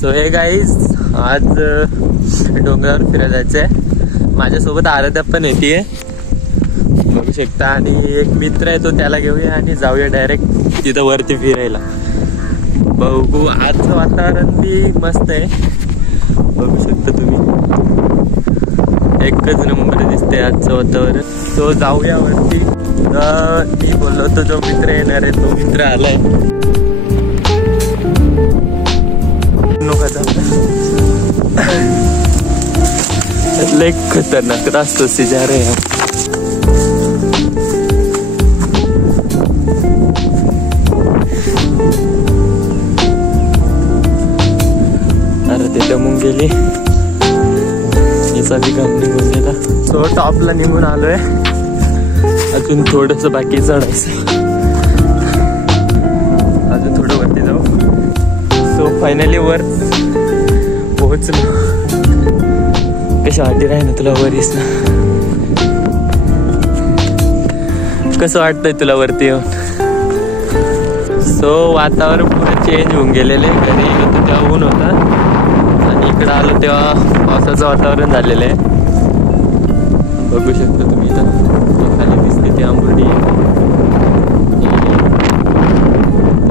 So हे guys आज डोंगरावर फिरायला जायचंय. माझ्यासोबत आराध्या पण येते बघू शकता आणि एक मित्र आहे तो त्याला घेऊया आणि जाऊया डायरेक्ट तिथं वरती फिरायला. बघू आजचं वातावरण बी मस्त आहे बघू शकता तुम्ही. एकच नंबर दिसते आजचं वातावरण. तो जाऊया वरती. मी बोललो होतो जो मित्र येणार आहे तो मित्र आलाय. लय खतरनाक रास्ता से जा रहे हैं. अरे ते दमून गेली. याचा बी काम निघून गेला. सो टॉपला निघून आलोय. अजून थोडस बाकी चढायचं. अजून थोडं वरती जाऊ. सो फायनली वर पोहोचलो. कशा वाटते राही ना तुला वरीस ना. कसं वाटतंय तुला वरती येऊन. सो वातावरण पुढे चेंज होऊन गेलेले. घरी गेलो तर तेव्हा ऊन होता आणि इकडं आलो तेव्हा पावसाचं वातावरण झालेलं आहे. बघू शकता तुम्ही इथं खाली दिसते ते आंबोली.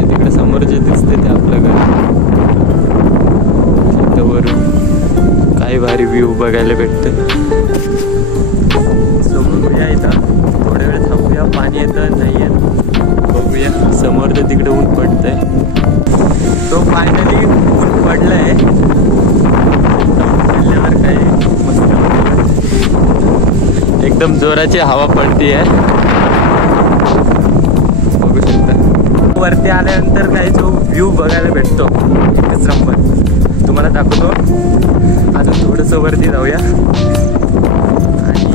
तिकडे समोर जे दिसते ते आपलं घर. वरून काही भारी व्ह्यू बघायला भेटते. सो बघूया इथं थोड्या वेळ थांबूया. पाणी येतं नाही येत बघूया. समोर तर तिकडे ऊन पडतंय. तो फायनली ऊन पडलंय. पडल्यावर काय मस्त एकदम जोराची हवा पडतीये बघू शकता. वरती आल्यानंतर काही जो व्ह्यू बघायला भेटतो एकच नंबर तुम्हाला दाखवतो. अजून थोडंसं वरती जाऊया आणि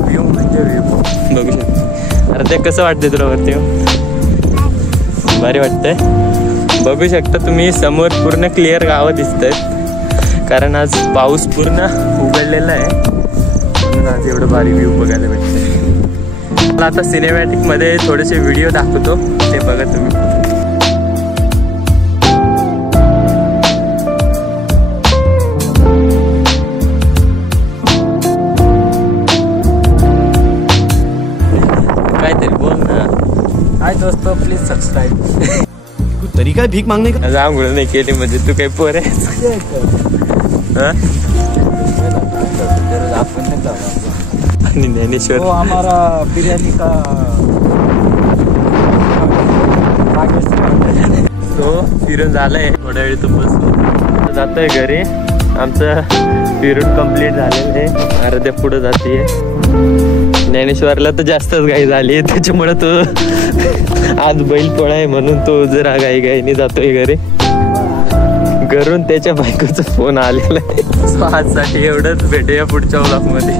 व्ह्यू म्हणजे व्ह्यू बघू शकतो. अरे ते कसं वाटतंय तुला वरती भारी वाटतंय. बघू शकता तुम्ही समोर पूर्ण क्लिअर गावं दिसत आहेत कारण आज पाऊस पूर्ण उघडलेला आहे म्हणून आज एवढं भारी व्ह्यू बघायला भेटतंय. मला आता सिनेमॅटिक मध्ये थोडेसे व्हिडिओ दाखवतो ते बघा तुम्ही. हाय दोस्तों प्लीज सब्सक्राइब. तरीका है भीख मांगने का. आंघोळ नाही केली म्हणजे तू काही पोर आहे. आणि ज्ञानेश्वर हमारा बिर्याणी का तो फिरून झालाय. थोड्या वेळ तो बसू जातोय घरी. आमचं फिरून कंप्लीट झालेलं आहे. आराध्या पुढे जाते. ज्ञानेश्वरला तर जास्तच घाई झाली त्याच्यामुळे तो आज बैल पोळा आहे म्हणून तो जरा घाईने जातोय घरी. घरून त्याच्या बायकोचा फोन आलेला आहे. आजसाठी एवढंच. भेटूया पुढच्या व्लॉग मध्ये.